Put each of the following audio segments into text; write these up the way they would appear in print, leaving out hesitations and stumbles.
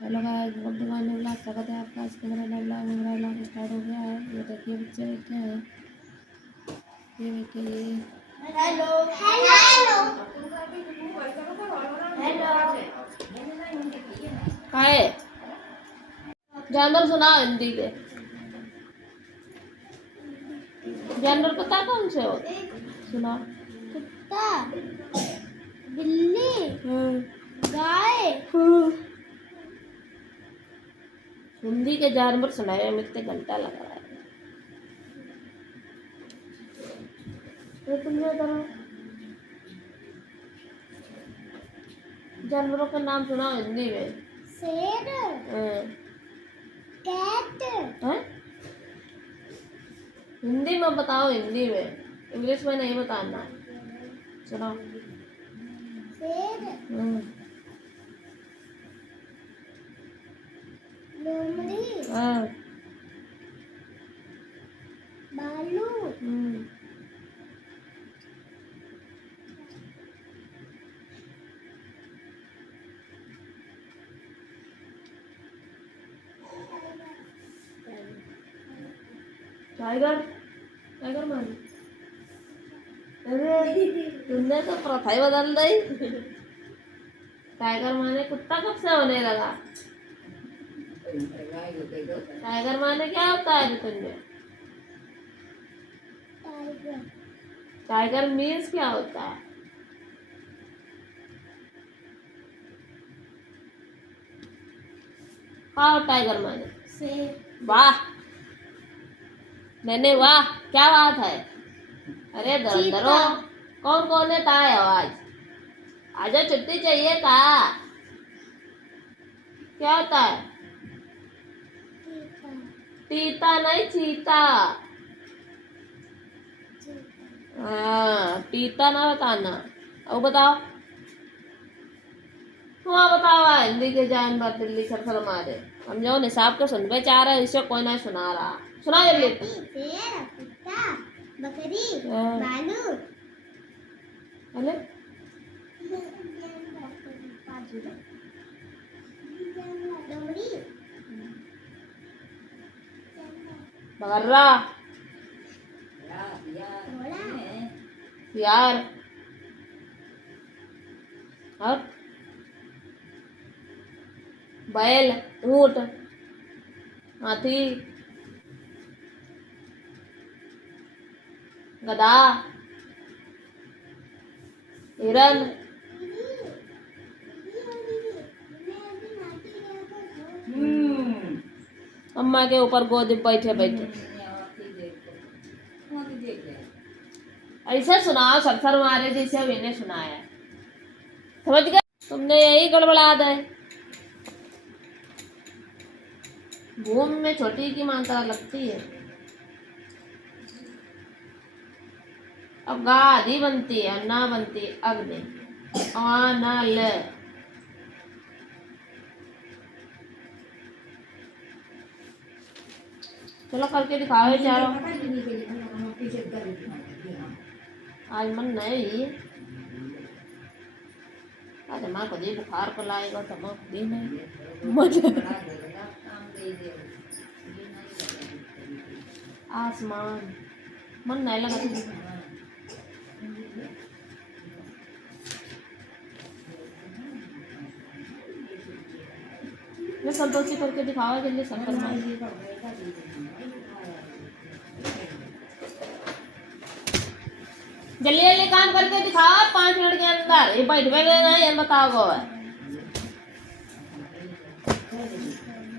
Hello guys, good morning vlog. स्वागत है आपका। आज के मेरा व्लॉग स्टार्ट हो गया है। ये देखिए बच्चे बैठे हैं। ये देखिए ये हेलो हेलो का है। जानवर सुनाओ हिंदी के। जानवर पता कौन से हो? सुनाओ। कुत्ता, बिल्ली, गाय। हिंदी के जानवर सुनाए में इतने घंटा लग रहा है। ये तुम ये करो। जानवरों के नाम सुनाओ हिंदी में। शेर, कैट, हिंदी में बताओ, हिंदी में, इंग्लिश में नहीं बताना। सुनाओ। शेर, लोमड़ी, भालू, टाइगर। टाइगर मान। अरे तुमने तो प्रथा ही बदल दी। टाइगर माने कुत्ता कब से होने लगा? टाइगर माने क्या होता है तुमने? टाइगर, टाइगर मीन्स क्या होता है? हाँ, टाइगर माने शेर। वाह। मैंने वाह क्या बात है। अरे धरो। कौन कौन है ताए आवाज? आजा छुट्टी चाहिए का? क्या होता है? तीता नहीं, चीता। हाँ, तीता ना बताना। अब बताओ। हाँ बताओ। हिंदी के जानवर दिल्ली सर मारे। हम जो निसाब के सुनवे चाह रहे इसे कोई ना सुना रहा। सुना जल्दी। शेर, कुत्ता, बकरी, भालू, अरे लोमड़ी, बगर्रा, घोड़ा, यार, और बैल, ऊंट, हाथी, गधा, हिरन। अम्मा के ऊपर गोद में बैठे बैठे ऐसे सुनाओ, सरसर मारे जैसे अब इन्हें सुनाया। समझ गए? तुमने यही गड़बड़ा दे। भूमि में छोटी की मात्रा लगती है। अब गा आधी बनती है, ना बनती अग्नि। आ ना ल। चलो करके दिखाओ चारों। आज मन नहीं। आज माँ को दी बुखार को लाएगा तो माँ दी नहीं मजे। आसमान मन नहीं लगा। मैं संतोषी करके दिखाओ जल्दी। शंकर माँ जल्दी जल्दी काम करके दिखाओ 5 मिनट के अंदर। ये बैठ गए ये बताओ गो।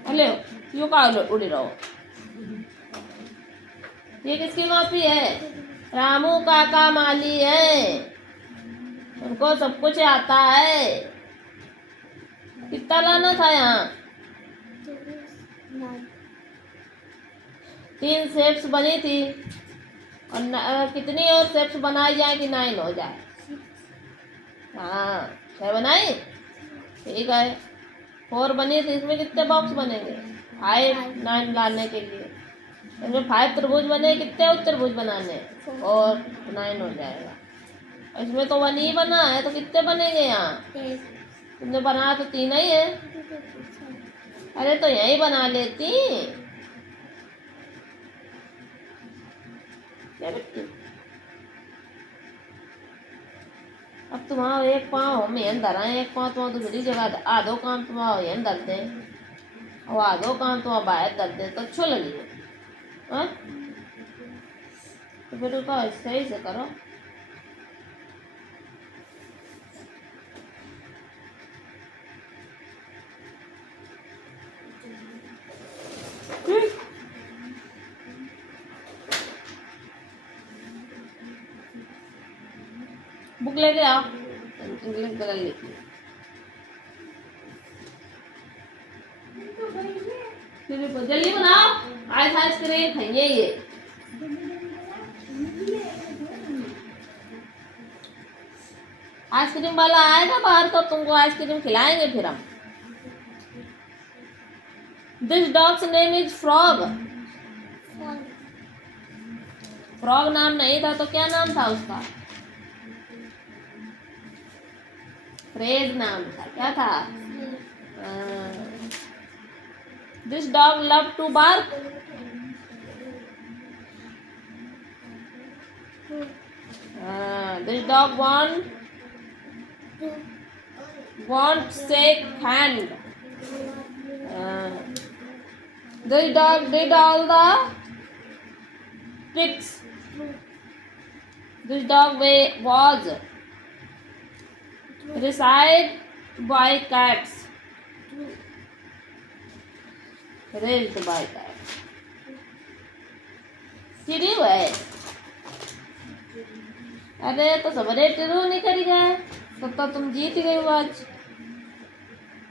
हेलो, यू का उड़ी रहो। ये किसकी कॉपी है? रामू काका माली है, उनको सब कुछ आता है। कितना लाना था यहाँ? 3 शेप्स बनी थी और कितनी और शेप्स बनाई जाए कि 9 हो जाए? हाँ 6 बनाई। ठीक है, 4 बनी थी। इसमें कितने बॉक्स बनेंगे? 5 9 लाने के लिए। इसमें 5 त्रिभुज बने, कितने उत्तरभुज बनाने? और 9 हो जाएगा। इसमें तो 1 ही बना है, तो कितने बनेंगे यहाँ? तुमने बनाया तो 3 ही है। अरे तो यहीं बना लेती क्या बेटी। अब तुम्हारा एक पाँव हम यहीं धरा है, एक पाँव तुम्हारा दूसरी जगह, आधो काम तुम्हारा यहीं धर दे और आधो काम तुम्हारा बाहर धर दे तो अच्छो लगेगा। हाँ तो फिर उसका सही से करो। बुक लेके आओ, इंग्लिश गलत लिखी। जल्दी बनाओ, आइसक्रीम खाइए ये। आइसक्रीम वाला आएगा बाहर तो तुमको आइसक्रीम खिलाएंगे फिर हम। This dogs name is frog. Frog नाम नहीं था तो क्या नाम था उसका? फ्रेज नाम था। क्या था? This dog love to bark. This dog want shake hand. This dog did all the tricks. This dog was raised by cats. Raised by cats. चिड़ी है। अरे तो सबरे टिरू नहीं करी गए तो तुम जीत गए हो आज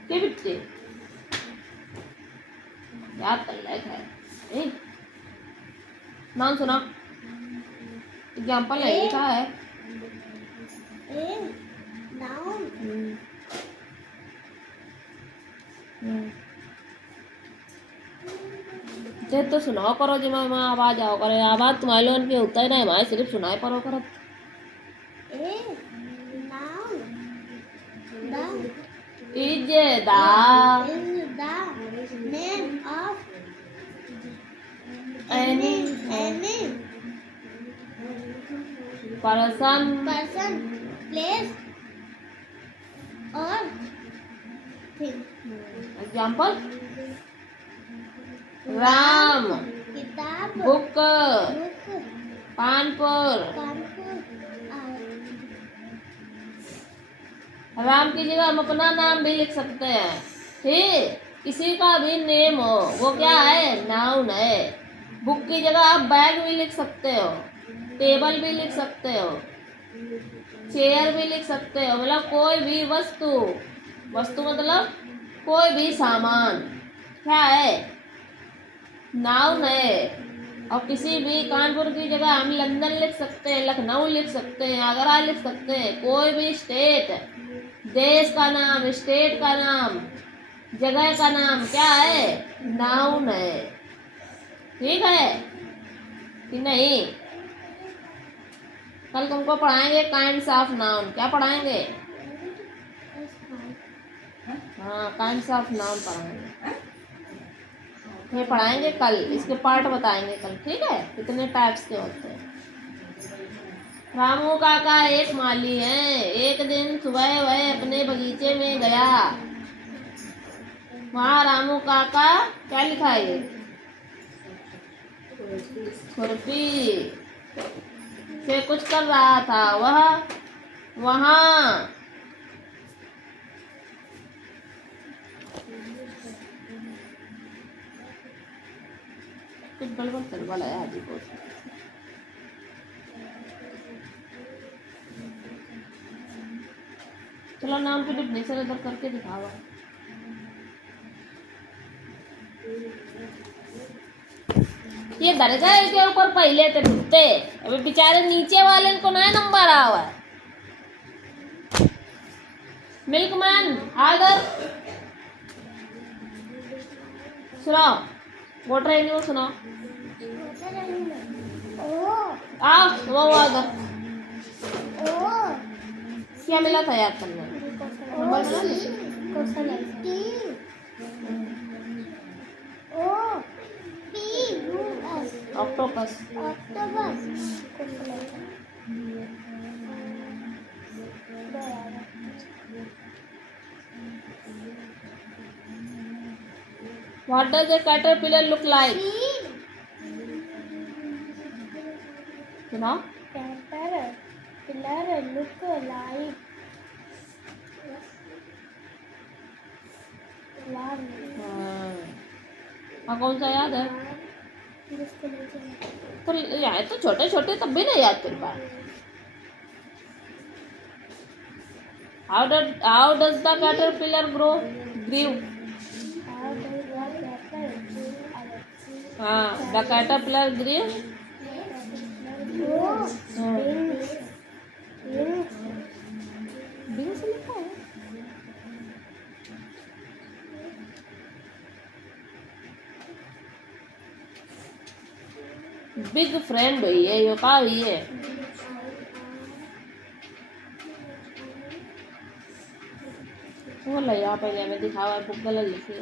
के बिट्टे। याद कर ले है नाम सुना। एग्जाम्पल है लिखा है। तो सुनाओ करो जी। मैं आवाज आओ करे। आवाज तुम्हारे लोगों पे होता है ना, हमारे सिर्फ सुनाए परो करो। Is the name of any person, place or thing. example Ram, किताब, book, बुक, कानपुर। कानपुर। राम की जगह हम अपना नाम भी लिख सकते हैं। ठीक, किसी का भी नेम हो वो क्या है? नाउन है। बुक की जगह आप बैग भी लिख सकते हो, टेबल भी लिख सकते हो, चेयर भी लिख सकते हो। मतलब कोई भी वस्तु, वस्तु मतलब कोई भी सामान क्या है? नाउन है। और किसी भी कानपुर की जगह हम लंदन लिख सकते हैं, लखनऊ लिख सकते हैं, आगरा लिख सकते हैं। कोई भी स्टेट, देश का नाम, स्टेट का नाम, जगह का नाम क्या है? नाउन है। ठीक है कि नहीं? कल तुमको पढ़ाएंगे काइंड्स ऑफ नाउन। क्या पढ़ाएंगे? हाँ, काइंड्स ऑफ नाउन पढ़ाएंगे। ये पढ़ाएंगे कल, इसके पार्ट बताएंगे कल। ठीक है, कितने टाइप्स के होते हैं। रामू काका एक माली है। एक दिन सुबह वह अपने बगीचे में गया। वहाँ रामू काका क्या लिखा है? खुरपी से कुछ कर रहा था। वह वहाँ कुछ गड़बड़ चलबल है हाजी को। चलो नाम की डिफिनेशन इधर करके दिखावा। ये दरगाह के ऊपर पहले थे ढूंढते, अभी बेचारे नीचे वाले को नया नंबर आ हुआ है। मिल्कमैन आगर सुनाओ, वाटर एनिमल सुनाओ। आओ वो आगर क्या मिला था याद करने? नंबर मिला? Octopus. Octopus. What does a caterpillar look like? सुनाओ। Caterpillar look like larva. हाँ, कौन सा याद है? तो यार तो छोटे छोटे तब भी नहीं याद कर पाए। How does the caterpillar grew? हाँ, the caterpillar grew. Wings लिखा है। बिग फ्रेंड हुई है, यो का हुई है? वो ले आओ पहले, मैं दिखावा बुक गलत लिखी है।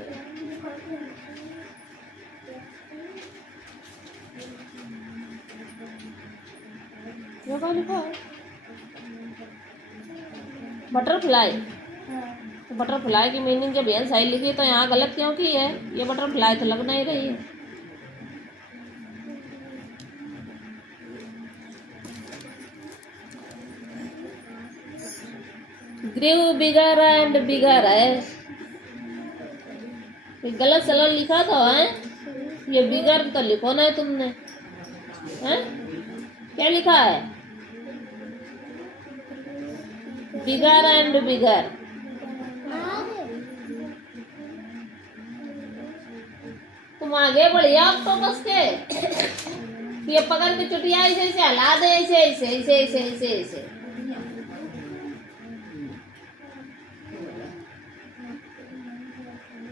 यो का लिखा है? बटरफ्लाई। तो बटरफ्लाई की मीनिंग जब यहाँ सही लिखी है तो यहाँ गलत क्यों की है? ये बटरफ्लाई तो लग नहीं रही है। ग्रीव बिगर एंड बिगर है, गलत सलत लिखा था है? ये बिगर तो लिखो ना तुमने, हैं? क्या लिखा है? Bigger and bigger. तुम आगे बढ़िया ऑक्टोपस के। ये पकड़ के चुटिया ऐसे ऐसे हिला दे, ऐसे ऐसे ऐसे ऐसे ऐसे ऐसे।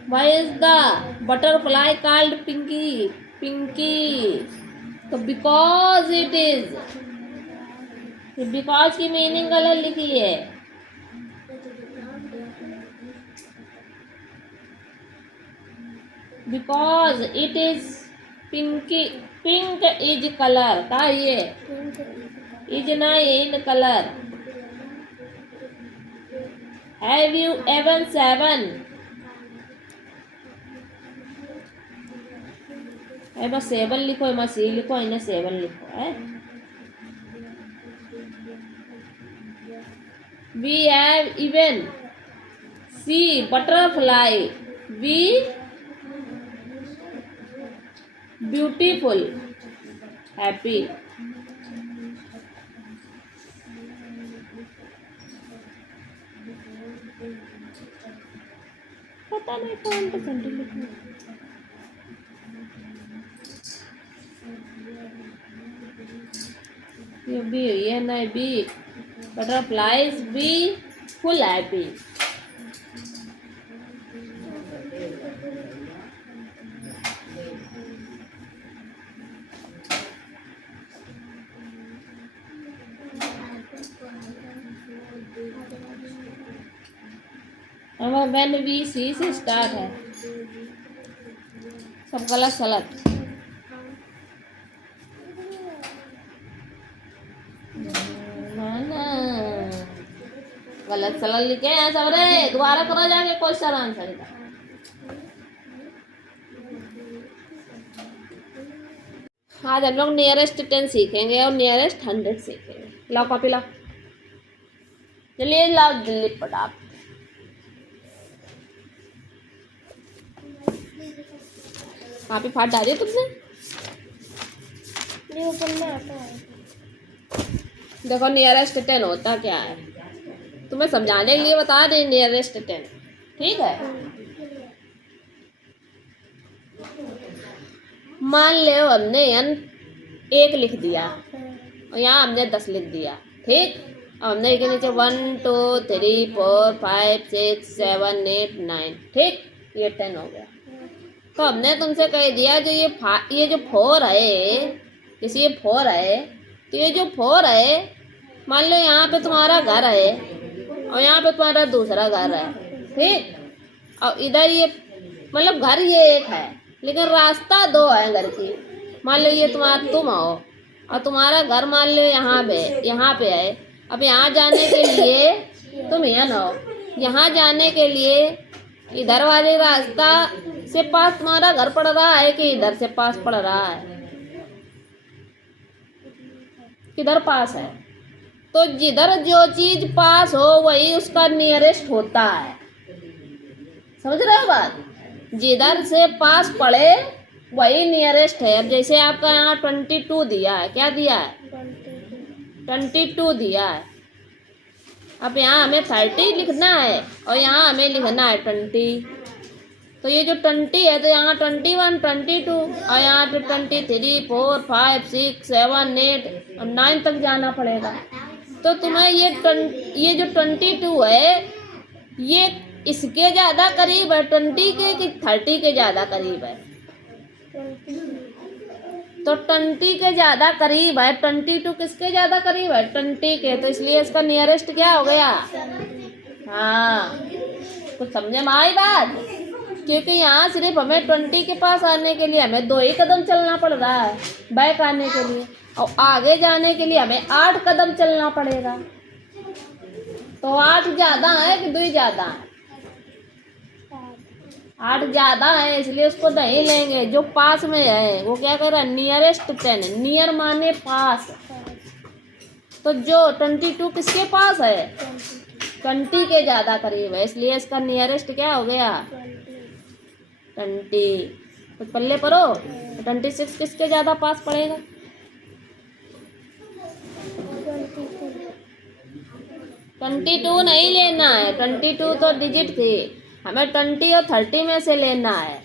Why is the butterfly called pinky? Pinky. तो because it is. because की मीनिंग गलत लिखी है। because it is pinky. Pink is color का ये is not in color. Have you ever seven? बस सेवन लिखो, एमा सी लिखो, इन्हें सेवन लिखो है। We have even see butterfly. We beautiful, happy. पता नहीं कौन सा सेंटेंस लिखना। ये भी ये नहीं भी butterflies be full happy. हमारा when we see से स्टार्ट है, सब गलत सलत। गलत सलत लिखे हैं सब रे, दोबारा करो जाके क्वेश्चन आंसर का। आज हम लोग नियरेस्ट 10 सीखेंगे और नियरेस्ट 100 सीखेंगे। लाओ कॉपी लाओ, चलिए लाओ जल्दी पटाप। कॉपी फाट डाली तुमने? देखो नियरेस्ट 10 होता क्या है, तुम्हें समझाने के लिए बता दें। नियरेस्ट 10 ठीक है। मान लो हमने यहाँ 1 लिख दिया और यहाँ हमने 10 लिख दिया, ठीक। अब हमने इसके नीचे 1 2 3 4 5 6 7 8 9, ठीक, ये 10 हो गया। तो हमने तुमसे कह दिया जो ये जो 4 है, जैसे ये 4 है, तो ये जो 4 है, मान लो यहाँ पे तुम्हारा घर है और यहाँ पे तुम्हारा दूसरा घर है, ठीक। और इधर ये मतलब घर ये एक है लेकिन रास्ता 2 है घर की। मान लो ये तुम हो और तुम्हारा घर मान लो यहाँ पे है। अब यहाँ जाने के लिए तुम यहाँ ना हो, यहाँ जाने के लिए इधर वाले रास्ता से पास तुम्हारा घर पड़ रहा है कि इधर से पास पड़ रहा है? किधर पास है? तो जिधर जो चीज पास हो वही उसका नियरेस्ट होता है। समझ रहे हो बात? जिधर से पास पड़े वही नियरेस्ट है। अब जैसे आपका यहाँ 22 दिया है, क्या दिया है? 22 दिया है। अब यहाँ हमें 30 लिखना है और यहाँ हमें लिखना है 20। तो ये जो 20 है तो यहाँ 21, 22 और यहाँ पे 23, 4, 5, 6, 7, 8 और 9 तक जाना पड़ेगा। तो तुम्हें ये जो 22 है ये इसके ज़्यादा करीब है 20 के कि 30 के ज़्यादा करीब है? तो 20 के ज़्यादा करीब है। 22 किसके ज़्यादा करीब है? 20 के। तो इसलिए इसका नियरेस्ट क्या हो गया? हाँ, कुछ समझे में आई बात? क्योंकि यहाँ सिर्फ हमें 20 के पास आने के लिए हमें 2 ही कदम चलना पड़ रहा है बैक आने के लिए, और आगे जाने के लिए हमें 8 कदम चलना पड़ेगा। तो 8 ज़्यादा है कि 2 ज़्यादा है? 8 ज़्यादा है, इसलिए उसको नहीं लेंगे। जो पास में है वो क्या कर रहा है? नियरेस्ट 10। नियर माने पास। तो जो 22 किसके पास है? 20 के ज़्यादा करीब है, इसलिए इसका नियरेस्ट क्या हो गया? 20। तो पल्ले पढ़ो। 26 किसके ज़्यादा पास पड़ेगा? 22 नहीं लेना है, 22 तो डिजिट थी, हमें 20 और 30 में से लेना है।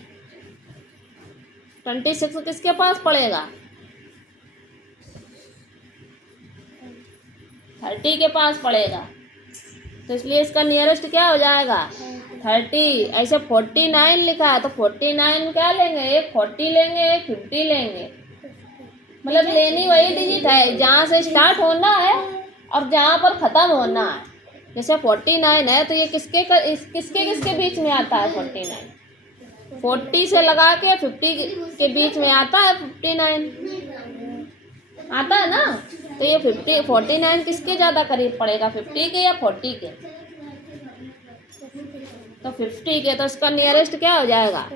26 किसके पास पड़ेगा? 30 के पास पड़ेगा। तो इसलिए इसका नियरेस्ट क्या हो जाएगा? 30। ऐसे 49 लिखा है तो 49 क्या लेंगे? एक 40 लेंगे, एक 50 लेंगे। मतलब लेनी वही डिजिट है जहाँ से स्टार्ट होना है और जहाँ पर ख़त्म होना है। जैसे 49 है तो ये किसके बीच में आता है? 49 40 से लगा के 50 के बीच में आता है। 59 आता है ना? तो ये 49 किसके ज़्यादा करीब पड़ेगा? 50 के या 40 के? तो 50 के। तो इसका नियरेस्ट क्या हो जाएगा?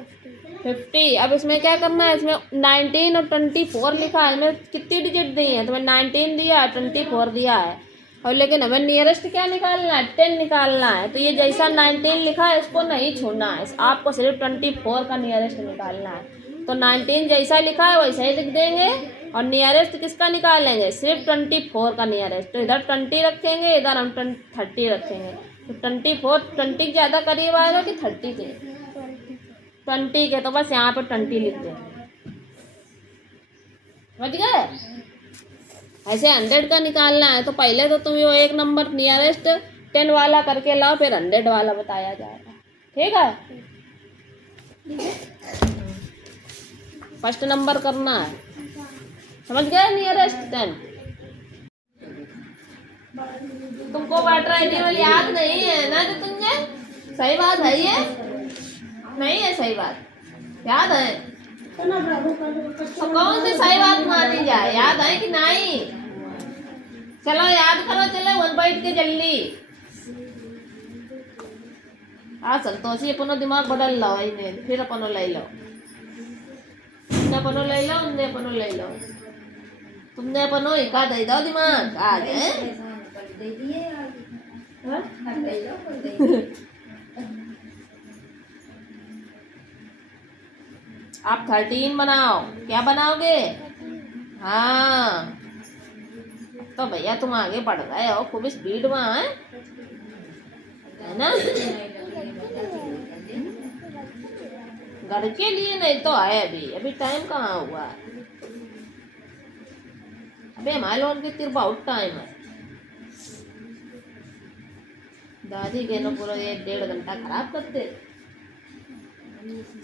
50। अब इसमें क्या करना है? इसमें 19 और 24 लिखा है, इसमें कितनी डिजिट दी है? तो मैं 19 दिया है, 24 दिया है, और लेकिन हमें नियरेस्ट क्या निकालना है? 10 निकालना है। तो ये जैसा 19 लिखा है इसको नहीं छूना है, आपको सिर्फ 24 का नियरेस्ट निकालना है। तो 19 जैसा लिखा है वैसा ही लिख देंगे, और नियरेस्ट किसका निकालेंगे? सिर्फ 24 का नियरेस्ट। तो इधर 20 रखेंगे, इधर हम 30 रखेंगे। तो 24 20 के ज़्यादा करीब आएगा कि 30 के? 20 के। तो बस यहाँ पे 20 लिख दें। समझ गए? ऐसे 100 का निकालना है तो पहले तो तुम वो एक नंबर नियरेस्ट 10 वाला करके लाओ, फिर 100 वाला बताया जाएगा। ठीक है? फर्स्ट नंबर करना है। समझ गए? नियरेस्ट 10। तुमको वाटर एनिमल याद नहीं है ना? तो तुमने सही बात है, ये नहीं है सही बात, याद है तो कौन सी सही बात मानी जाए? याद है कि नहीं? चलो याद करो, चलो 1 बैठ के जल्दी। हाँ संतोषी अपनो दिमाग बदल लो, फिर अपनो ले लो, अपनो ले लो, उनने अपनो ले लो, तुमने अपनो एका दे दो दिमाग आ गए। आप 13 बनाओ। क्या बनाओगे? हाँ तो भैया तुम आगे बढ़ गए हो खूब स्पीड में, है ना? घर के लिए नहीं तो है, अभी टाइम कहाँ हुआ? अबे हमारे लोगों के तीर बहुत टाइम है। दादी के ना पूरा 1-1.5 घंटा खराब करते।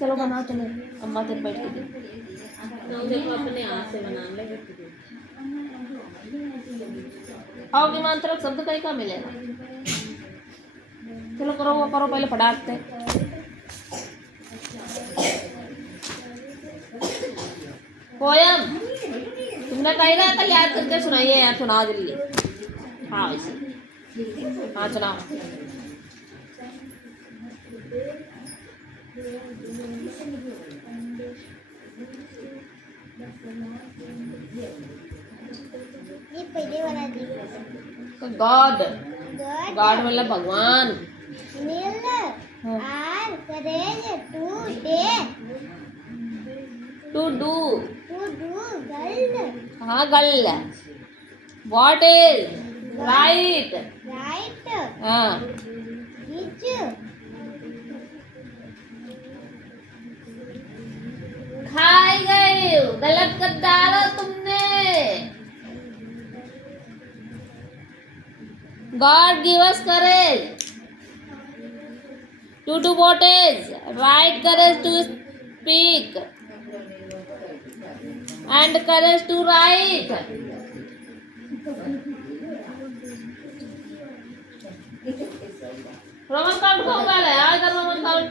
चलो बनाओ, चलो अम्मा तेरे बैठ के देखो, अपने हाथ से बना ले। आओ विमान तरफ शब्द कहीं का मिलेगा? चलो करो, वो करो पहले फटाकते। पोयम तुमने कही ना कल याद करके सुनाइए यार, सुनाओ जल्दी। हाँ वैसे हाँ सुनाओ। ये पहले वाला देखो। गॉड, गॉड गॉड मतलब भगवान। नील हाँ। Are courage to day to do, to do girl हाँ girl. What is right, right हाँ इज खाई गई, गलत कर डाला तुमने। God give us courage to do what is right, courage to speak and courage to write. Roman count को उगा ले यार, इधर रोमन काउंट।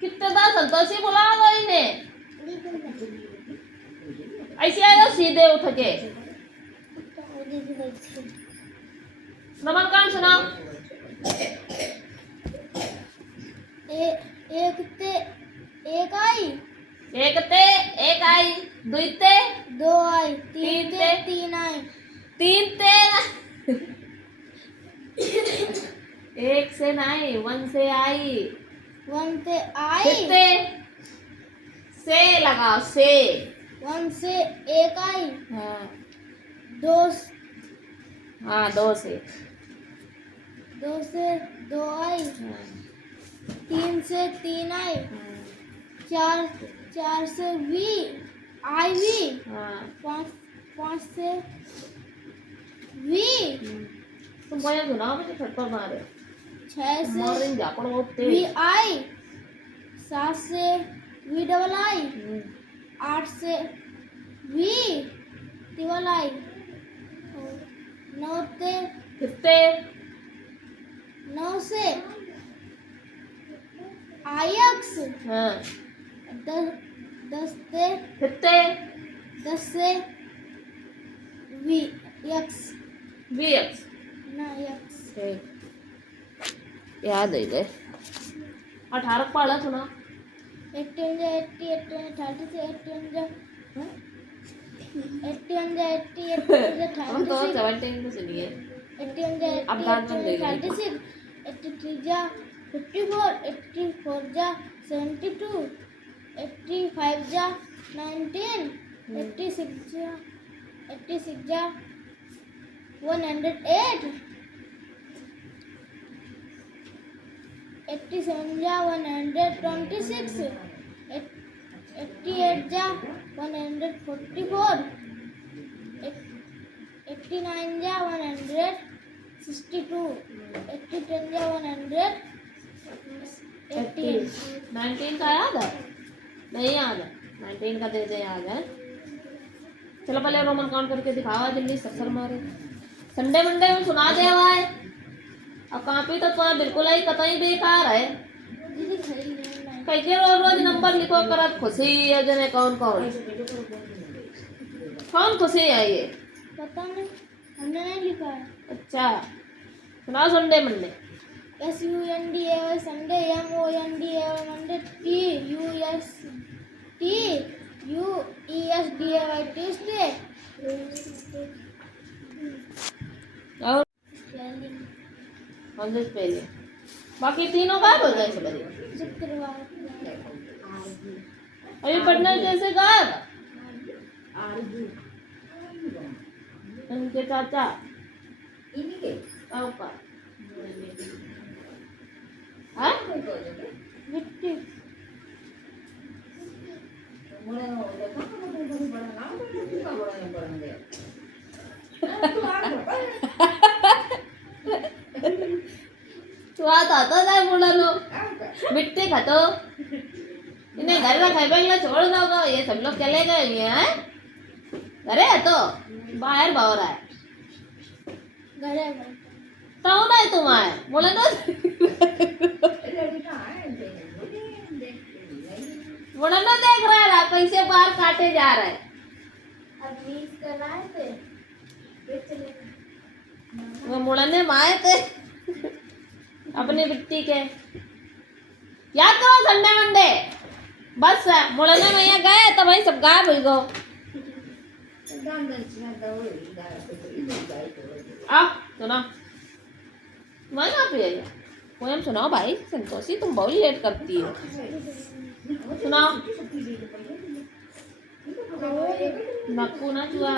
कितने दा संतोषी बुला गई ने, ऐसे आएगा सीधे उठ के। नमन कांड सुनाओ। एक ते एक आई, एक ते एक आई, दुई ते दो आई, तीन तीन ते ते तीन आई, तीन ते एक से नहीं, वन से आई। वन ते आई, कितने से लगाओ, से वन से एक आई, हाँ दो हाँ दो से दो आई, हाँ, तीन से तीन आई, चार से वी आई वी, हाँ। पाँच से वी, तुम क्या सुनाओ, मुझे थप्पड़ मारे। छह से मॉर्निंग जापड़ बहुत वी तेज। आई, सात से वी डबल आई, आठ से वी डबल आई, नौ से कितने नौ से आई एक्स, हाँ, दस से कितने 10 से वी एक्स वी एक्स। ना एक्स याद है गए। 18 पाला सुना। 80 80 30 से 80 हम तो 17 में सुनिए। 80 अब बात बन गई। 36 83 जा 54 84 जा 72 85 जा 19 86 जा 108 87 जा 126 88 जा 144 89 जा 162 80 जा 188 19 का याद है? नहीं याद है। 19 का दे दे याद है। चलो पहले रोमन काउंट करके दिखावा जल्दी, सर मारे। संडे मंडे में सुना दे हुआ है। अब कॉपी तो तुम्हारा बिल्कुल ही कतई बेकार है। दीदी खड़ी नहीं कैसे रोज रोज नंबर लिखो करत खुशी है जने कौन कौन कौन खुशी है ये? पता नहीं, हमने नहीं लिखा है। अच्छा सुनाओ Sunday Monday. SUNDAY Sunday, MONDAY Monday, TUSDAY Tuesday, और कौन से पहले बाकी तीनों गायब हो गए सबरी। शुक्रवार, अभी पढ़ने जैसे गायब इनके चाचा पापा हाँ मिट्टी तू आता था बोला लो मिट्टी खातो इन्हें घर में खाई छोड़ दोगा। ये सब लोग चले गए ये हैं घरे है तो बाहर भाव रहा है घरे तो ना तुम आए बोले ना मुड़ना देख रहा है कैसे बाल काटे जा रहे हैं। अब 20 कराए थे फिर चले वो मुड़ने माए थे अपनी बिट्टी के। याद करो संडे मंडे बस मुड़ने में यहाँ गए तो भाई सब गायब हो गो। अब सुनो मैं ना पे पोएम सुनाओ भाई संतोषी, तुम बहुत लेट करती हो। सुनाओ। नक्कू ना चुआ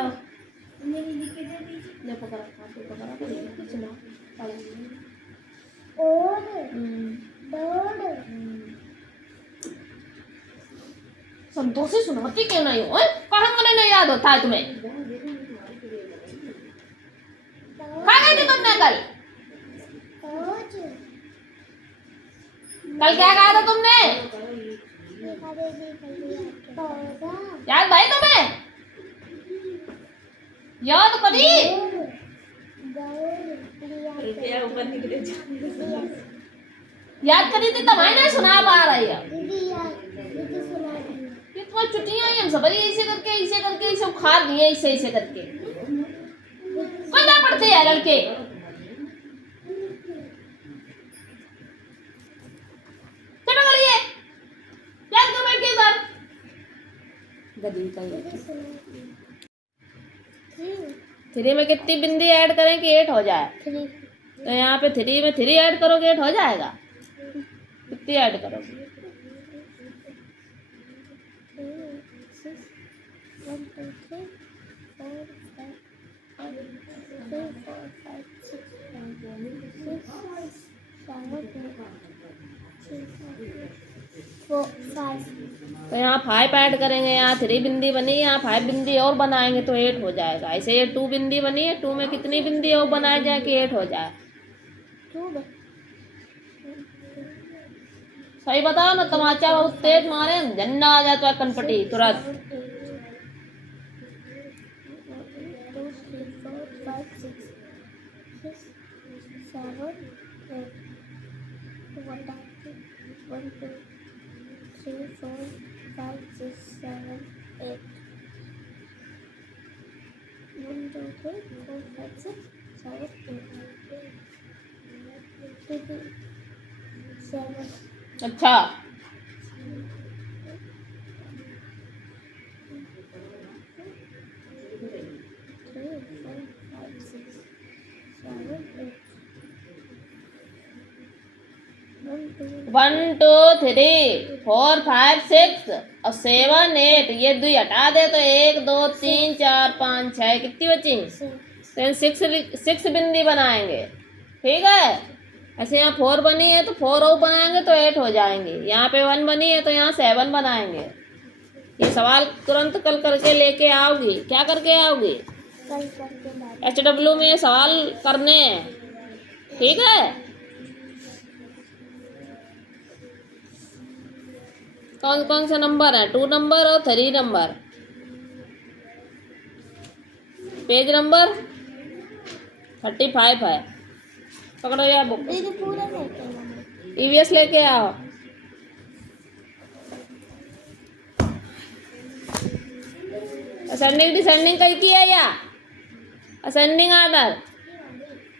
ले पकड़ा पकड़ा सुनाओ। और दौड़ संतोषी सुनाती क्यों नहीं हो? कहाँ मुझे नहीं याद होता है तुम्हें? कहाँ गई थी तुमने कल? कल क्या कहा था तुमने? याद भाई तुम्हें? याद करी? याद करी थी तब नहीं सुना पा रही है। ये तुम्हारी छुट्टियां आई हम सब ऐसे करके ऐसे उखाड़ दिए ऐसे करके। क्या पढ़ते हैं लड़के? चलो करिए याद कर बैठ के इधर गदी का। 3 में कितनी बिंदी ऐड करें कि 8 हो जाए? तो यहाँ पे 3 में 3 ऐड करोगे 8 हो जाएगा। कितनी ऐड करोगे? 1 2 3 4 5 6 7 5। तो यहाँ 5 ऐड करेंगे, यहाँ 3 बिंदी बनी, यहाँ 5 बिंदी और बनाएंगे तो 8 हो जाएगा। ऐसे ये 2 बिंदी बनी है, 2 में कितनी बिंदी और बनाए जाए कि 8 हो जाए? सही बताओ ना, तमाचा बहुत तेज मारे झन्ना आ जाता है कनपटी तुरंत। 2 3 4 5 6 7 8 1 2 3 4 5 6 7 8 1 2 3 4 5 6 7 8 7। अच्छा 1 2 3 4 5 6 और 7 8, ये 2 हटा दे तो 1 2 3 4 5 6 कितनी बची? तो 6 बिंदी बनाएंगे। ठीक है, ऐसे यहाँ 4 बनी है तो 4 और बनाएंगे तो 8 हो जाएंगे। यहाँ पे 1 बनी है तो यहाँ 7 बनाएंगे। ये सवाल तुरंत कल करके लेके आओगी। क्या करके आओगी? कल करके HW में ये सवाल करने हैं। ठीक है, कौन कौन से नंबर है? 2 नंबर और 3 नंबर। पेज नंबर 35 है। पकड़ो यार बुक, दीदी पूरा करके EVS लेके आओ। असेंडिंग डिसेंडिंग कई की है या असेंडिंग ऑर्डर?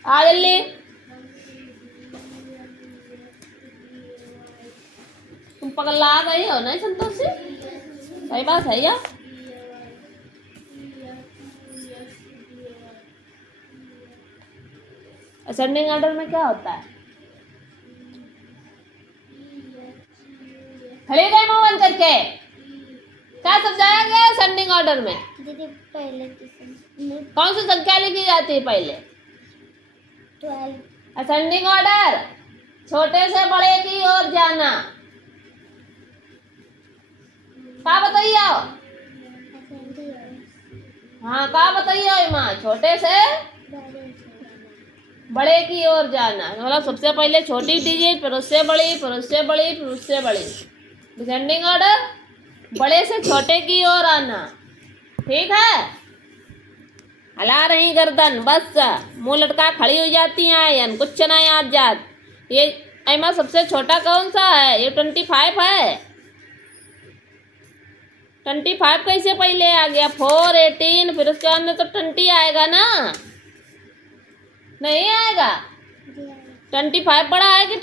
आ जल्दी। तुम पगला गई हो ना संतोषी? सही बात है या? असेंडिंग ऑर्डर में क्या होता है? खड़े गए मुंह बंद करके। क्या समझाया गया असेंडिंग ऑर्डर में? दीदी पहले किसी कौन सी संख्या लिखी जाती है पहले? 12 असेंडिंग ऑर्डर छोटे से बड़े की ओर जाना। क्या बताइए? हाँ क्या बताइए माँ? छोटे से बड़े की ओर जाना, मतलब सबसे पहले छोटी डिजिट, फिर उससे बड़ी, फिर उससे बड़ी, फिर उससे बड़ी। डिसेंडिंग ऑर्डर बड़े से छोटे की ओर आना। ठीक है, हला रही गर्दन, बस मुंह लटका खड़ी हो जाती हैं, कुछ ना याद जात। ये एमा सबसे छोटा कौन सा है? ये 25 है। 25 कैसे पहले आ गया? 4 18 फिर उसके बाद में तो 20 आएगा ना, नहीं आएगा? 25 बड़ा है कि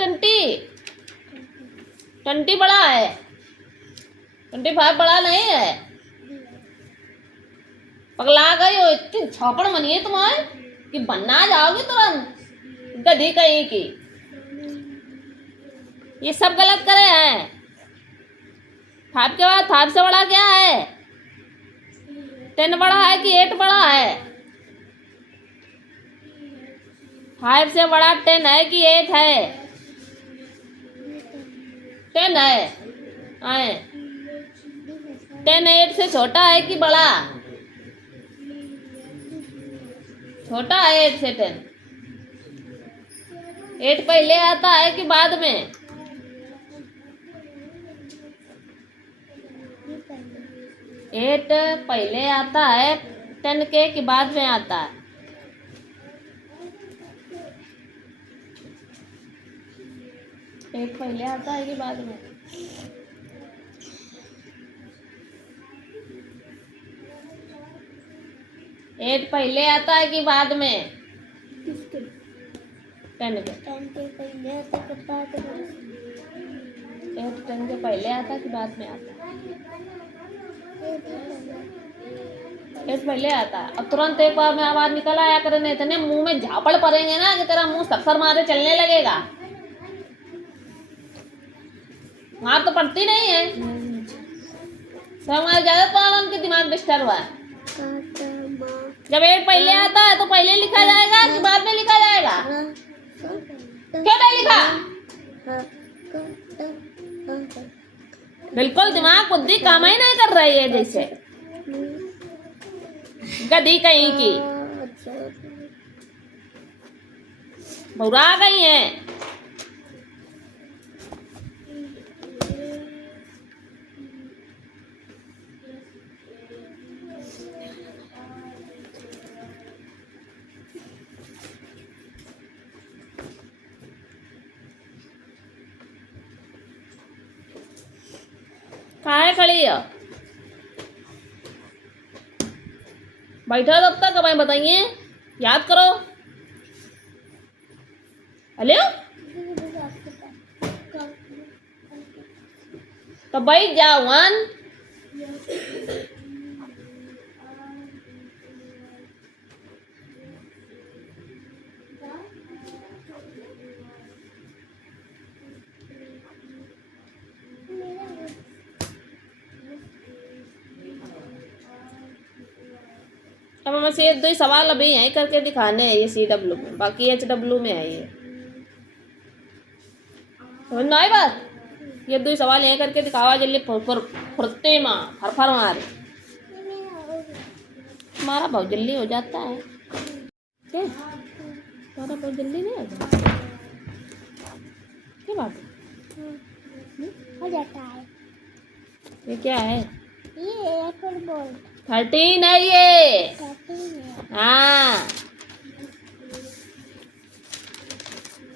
20 बड़ा है? 25 बड़ा नहीं है। पगला गई हो, इतनी छापड़ बनी है तुम्हारे कि बनना जाओगे तुरंत गधी कहीं की। ये सब गलत करे हैं। 5 के बाद 5 से बड़ा क्या है? 10 बड़ा है कि 8 बड़ा है? 5 से बड़ा 10 है कि 8 है? 10 है। आए 10 8 से छोटा है कि बड़ा? छोटा है 8 से 10। 8 पहले आता है कि बाद में? 8 पहले आता है 10 के कि बाद में आता है? 8 पहले आता है कि बाद में? एट पहले आता है कि बाद में? 10 के। 10 के पहले आता है कि बाद में? 8 10 के पहले आता है कि बाद में आता है? 8 पहले आता है। अब तुरंत एक बार में आवाज निकल आया करे, नहीं इतने मुंह में झापड़ पड़ेंगे ना कि तेरा मुंह सफर मारे चलने लगेगा। वहां तो पड़ती नहीं है। सब हमारे ज्यादा तो उनके दिमाग डिस्टर्ब हुआ है। जब 8 पहले आता है तो पहले लिखा जाएगा कि बाद में लिखा जाएगा? क्यों नहीं लिखा? बिल्कुल दिमाग बुद्धि काम ही नहीं कर रही है, जैसे गधी कहीं की बुरा गई है। कहाँ है खड़ी है? बैठो तब तक, हमें बताइए, याद करो। हेलो, तो बैठ जाओ। 1 अब हमें से 1 2 सवाल अभी यहीं करके दिखाने हैं, ये CW में, बाकी HW में है ये। समझ में आई बात? ये 2 सवाल यहीं करके दिखावा जल्दी फुर्ते माँ फरफर मारे। हमारा बहुत जल्दी हो जाता है क्या? हमारा बहुत जल्दी नहीं होता क्या बात है? हो जाता है। ये क्या है? ये फुटबॉल 13 है ये। 13 है। हाँ,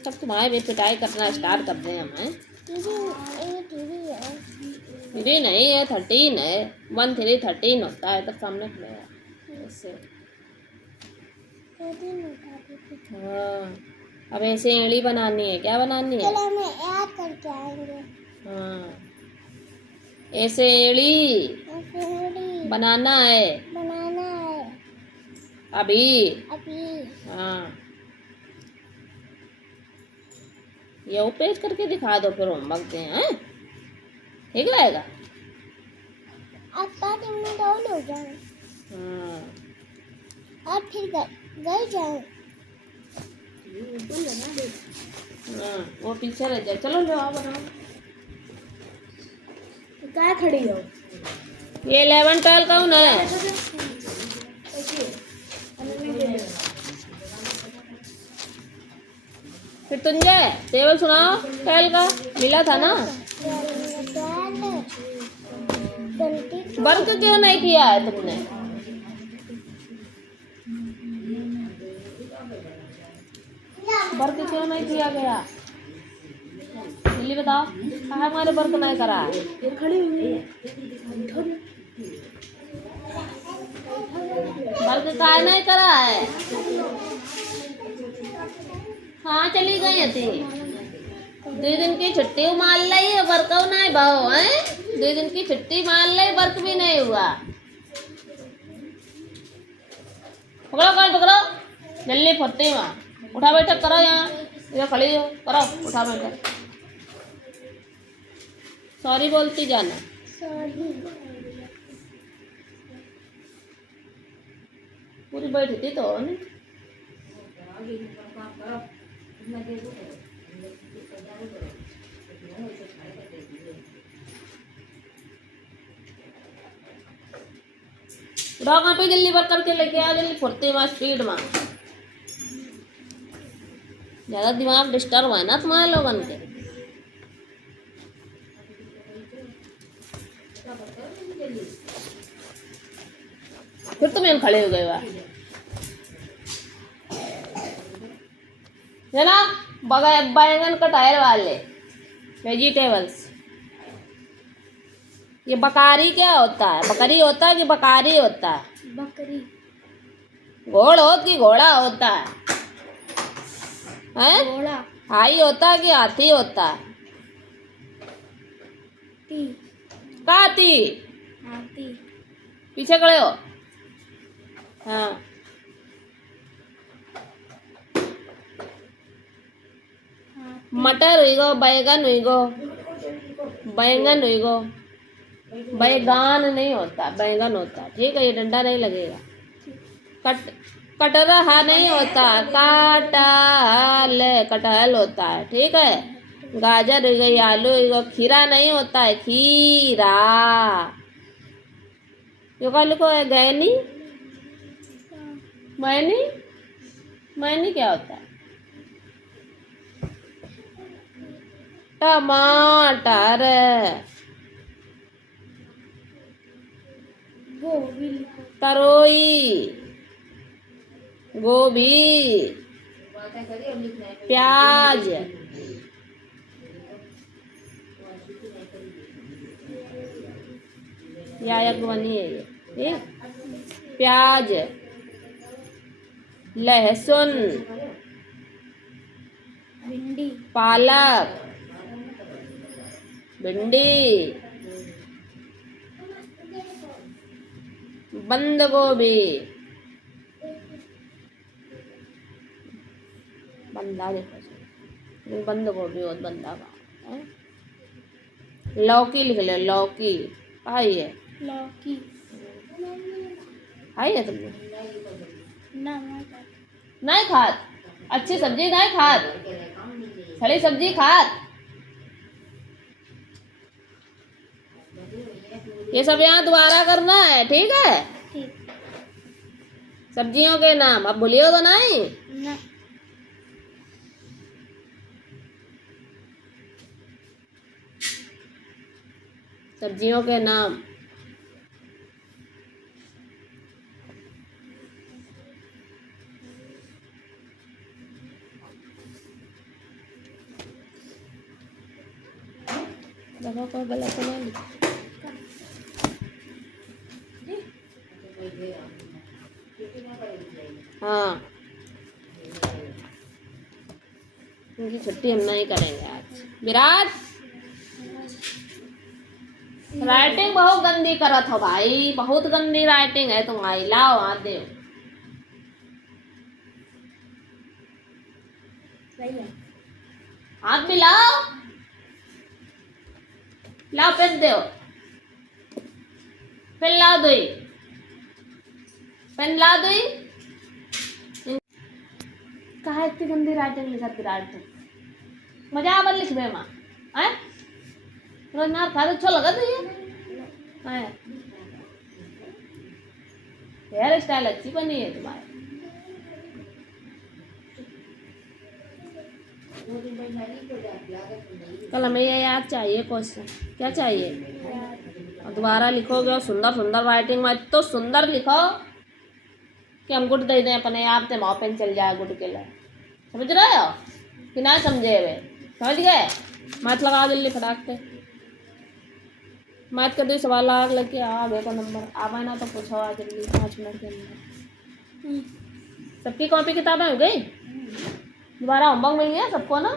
सब तुम्हारे भी पिटाई करना स्टार्ट कर दें हमें। टीवी है। मेरी नहीं है, 13 है। 1 3 13 होता है, तब सामने खुलेगा ऐसे। 13 होता है। हाँ, अब ऐसे एड़ी बनानी है। क्या बनानी है? चलो हम याद करके आएंगे। हाँ, ऐसे एड़ी बनाना है अभी। हाँ, ये पेज करके दिखा दो, फिर हम मंगते हैं। ठीक लगेगा? अब 5 मिनट और हो जाए। हाँ, और फिर गए जाओ। हाँ, वो पीछे रह जाए। चलो जो आप बनाओ। क्या खड़ी हो? ये 11 12 कौन है? फिर तुझे टेबल सुनाओ। 12 का मिला था ना? वर्क क्यों नहीं किया है तुमने? वर्क क्यों नहीं किया गया? जल्दी बताओ, कहाँ हमारे वर्क नहीं करा है? खड़ी हुई है। वर्क काय नहीं करा है। हाँ चली गई थी 2 दिन की छुट्टी मान ली है, वर्क नहीं भाव है। 2 दिन की छुट्टी मान ली, वर्क भी नहीं हुआ। पकड़ो कर पकड़ो जल्दी फुर्ती वहाँ उठा बैठक करो, यहाँ इधर खड़ी हो करो उठा बैठक। सॉरी बोलती जाना। सॉरी। पूरी बैठी थी तो नहीं। उठाओ कहाँ पे जल्दी वर्क करके लेके आ, जल्दी फुर्ती में स्पीड में। ज्यादा दिमाग डिस्टर्ब है ना तुम्हारे लोगन के। फिर तुम यहाँ खड़े हो गए वाह है ना। बैंगन का टायर वाले वेजिटेबल्स। ये बकारी क्या होता है? बकरी होता है कि बकारी होता है? बकरी। घोड़ हो कि घोड़ा होता है? हैं? घोड़ा। हाथी होता है कि हाथी होता है? ती। हाथी। हाथी। पीछे खड़े हो। हाँ मटर हुई गो, बैगन हुई गो, बैंगन हुई गो। बैगान नहीं होता, बैंगन होता। ठीक है, ये डंडा नहीं लगेगा। कटरहा नहीं होता, काटल कटहल होता है। ठीक है, गाजर हो गई, आलू हो गई। खीरा नहीं होता है, खीरा। जो का लिखो है गैनी, मैनी। मैनी क्या होता है? टमाटर। गोभी। तरोई, गोभी, प्याज, या बनी है ये। ठीक, प्याज, लहसुन, भिंडी। पालक, भिंडी, बंद गोभी, बंदा देखो, बंद गोभी और बंदा का। लौकी लिख ले, लौकी। आई है लौकी। आई है तुमने ना नहीं खात? अच्छी सब्जी नहीं खात, सड़ी सब्जी खात। ये सब यहाँ दोबारा करना है। ठीक है, ठीक। सब्जियों के नाम अब भूलियो तो नहीं। ना। सब्जियों के नाम देखो कोई गलत तो नहीं लिखा। हाँ, उनकी छुट्टी हम नहीं करेंगे आज। विराट, राइटिंग बहुत गंदी करत हो भाई, बहुत गंदी राइटिंग है तुम्हारी। लाओ हाथ दे। सही है। हाथ भी लाओ, लाओ पेन दो, पेन लाओ दो, पेन लाओ दो। कहा इतनी गंदी राइटिंग लिखा विराट तुम? मजा आवर लिख बे माँ है रोज मार खा तो अच्छा लगा तुझे है? हेयर स्टाइल अच्छी बनी है तुम्हारी। कल हमें ये याद चाहिए क्वेश्चन। क्या चाहिए? और दोबारा लिखोगे और सुंदर सुंदर राइटिंग में तो सुंदर लिखो कि हम गुड दे दें अपने आप से माँ पेन चल जाए गुड के लिए। समझ रहे हो कि ना समझे हुए? समझ गए? मत लगाओ जल्दी फटाक से। मैथ कर दो सवाल लाग लेके आ गए का नंबर आवा ना तो पूछो आ जल्दी 5 मिनट के अंदर। सबकी कॉपी किताबें हो गई दोबारा होमवर्क मिल गया सबको ना।